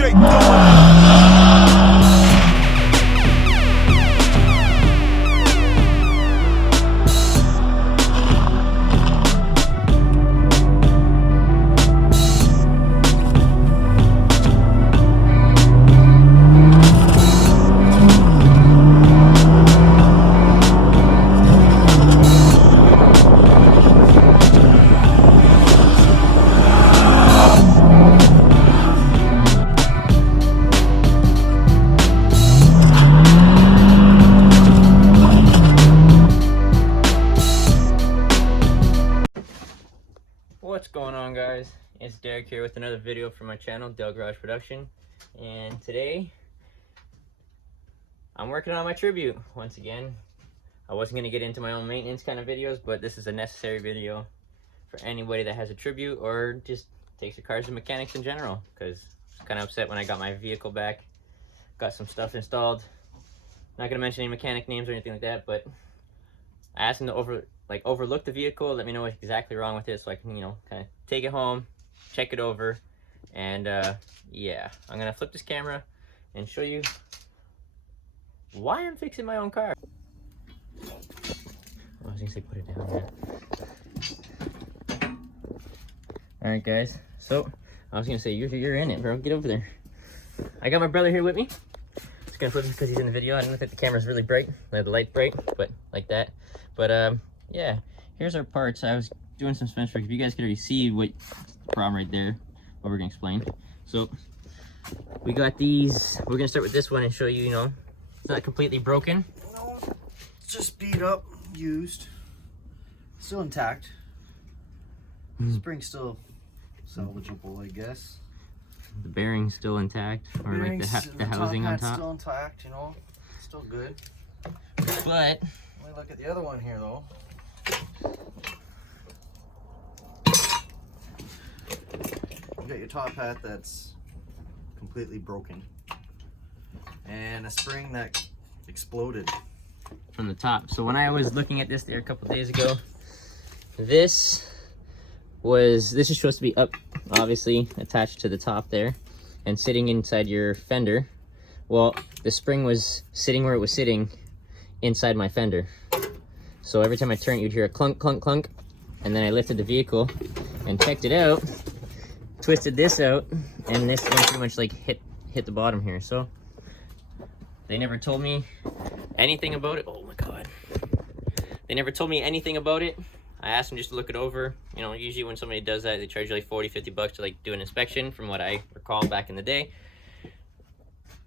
straight going. What's going on, guys? It's Derek here with another video for my channel, Del Garage Production, and today I'm working on my Tribute once again. I wasn't going to get into my own maintenance kind of videos, but this is a necessary video for anybody that has a Tribute or just takes their cars to mechanics in general, because I was kind of upset when I got my vehicle back, got some stuff installed. Not going to mention any mechanic names or anything like that, but I asked them to overlook the vehicle, let me know what's exactly wrong with it so I can, you know, kind of take it home, check it over, and yeah, I'm gonna flip this camera and show you why I'm fixing my own car. I was gonna say put it down there. Alright guys, so I was gonna say you're in it, bro, get over there. I got my brother here with me. Just gonna flip this because he's in the video. I don't think the camera's really bright, the light's bright, but like that. But yeah, here's our parts. I was doing some fence work. If you guys could already see what the problem right there, what we're gonna explain. So we got these. We're gonna start with this one and show you, you know, it's not completely broken. No, it's just beat up, used, still intact. Spring's still salvageable, I guess. The bearing's still intact, or like the housing on top. Still intact, you know, still good. But let me look at the other one here, though. You got your top hat that's completely broken, and a spring that exploded from the top. So when I was looking at this there a couple days ago, this is supposed to be up, obviously attached to the top there and sitting inside your fender. Well, the spring was sitting where it was sitting inside my fender. So every time I turned, you'd hear a clunk, clunk, clunk. And then I lifted the vehicle and checked it out, twisted this out, and this one pretty much like hit the bottom here. So they never told me anything about it. Oh my God. They never told me anything about it. I asked them just to look it over. You know, usually when somebody does that, they charge you like 40, 50 bucks to like do an inspection, from what I recall back in the day.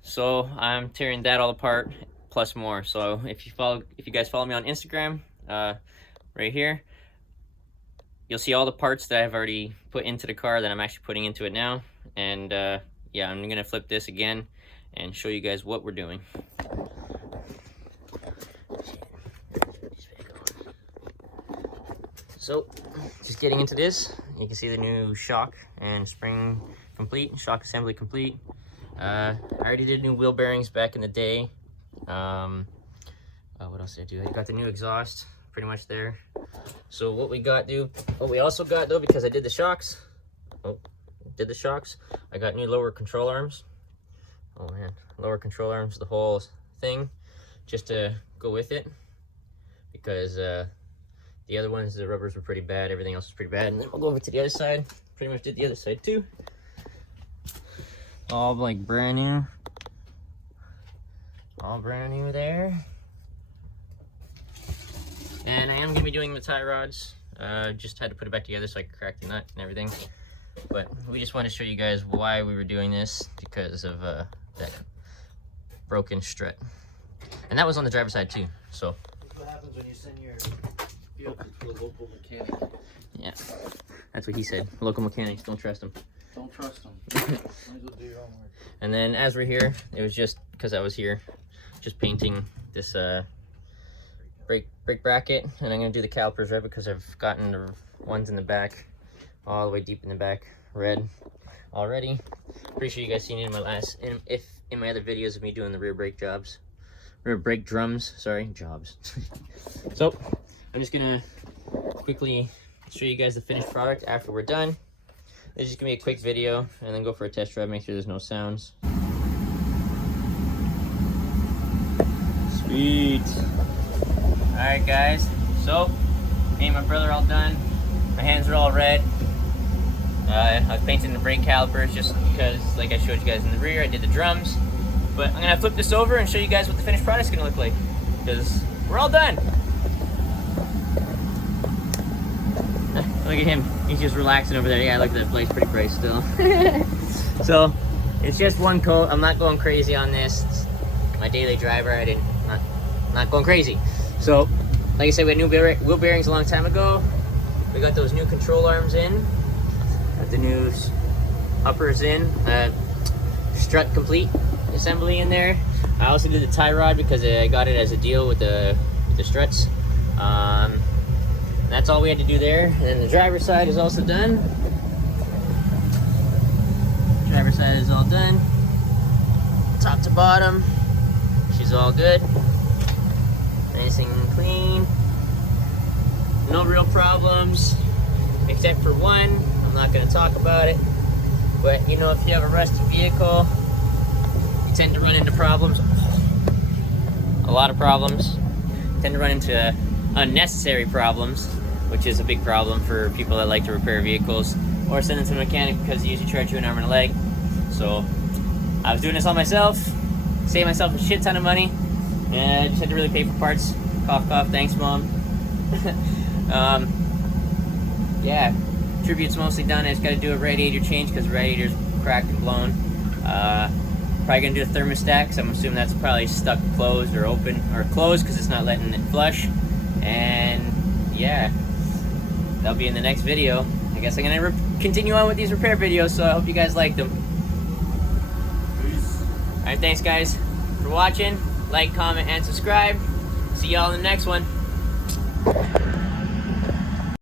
So I'm tearing that all apart, plus more. So if you guys follow me on Instagram, right here, you'll see all the parts that I've already put into the car that I'm actually putting into it now. And yeah, I'm gonna flip this again and show you guys what we're doing. So just getting into this, you can see the new shock and spring complete, shock assembly complete. I already did new wheel bearings back in the day. What else did I do? I got the new exhaust pretty much there. So what we also got though, because I did the shocks, I got new lower control arms. Oh man, lower control arms, the whole thing, just to go with it, because the other ones, the rubbers were pretty bad, everything else was pretty bad. And then we'll go over to the other side. Pretty much did the other side too. All like brand new. All brand new there. And I am going to be doing the tie rods. Just had to put it back together so I could crack the nut and everything. But we just want to show you guys why we were doing this, because of that broken strut. And that was on the driver's side too. So that's what happens when you send your vehicle to a local mechanic. Yeah, that's what he said. Local mechanics, don't trust them. Don't trust them. Might as well do your own work. And then as we're here, it was just because I was here just painting this brake bracket, and I'm going to do the calipers red because I've gotten the ones in the back, all the way deep in the back, red already. Pretty sure you guys seen it in my in my other videos of me doing the rear brake jobs. Rear brake drums, sorry, jobs. So I'm just gonna quickly show you guys the finished product after we're done. This is just gonna be a quick video and then go for a test drive, make sure there's no sounds. Sweet. Alright guys, so me and my brother all done. My hands are all red. I was painting the brake calipers just because, like I showed you guys in the rear, I did the drums. But I'm gonna flip this over and show you guys what the finished product's gonna look like, because we're all done. Look at him, he's just relaxing over there. Yeah, look at that place, pretty bright still. So, it's just one coat. I'm not going crazy on this. It's my daily driver, not going crazy. So, like I said, we had new wheel bearings a long time ago. We got those new control arms in. Got the new uppers in. Strut complete assembly in there. I also did the tie rod because I got it as a deal with the struts. That's all we had to do there. And then the driver's side is also done. Driver's side is all done. Top to bottom, she's all good. Nice and clean. No real problems, except for one. I'm not going to talk about it. But you know, if you have a rusty vehicle, you tend to run into problems. A lot of problems. You tend to run into unnecessary problems, which is a big problem for people that like to repair vehicles or send them to a mechanic because they usually charge you an arm and a leg. So I was doing this all myself, saved myself a shit ton of money, and I just had to really pay for parts. Cough, cough, thanks, Mom. Yeah, Tribute's mostly done. I just got to do a radiator change because the radiator's cracked and blown. Probably gonna do a thermostat because I'm assuming that's probably stuck closed or open, or closed because it's not letting it flush. And yeah, that'll be in the next video. I guess I'm gonna continue on with these repair videos, so I hope you guys liked them. Peace. Alright, thanks guys for watching. Like, comment, and subscribe. See y'all in the next one.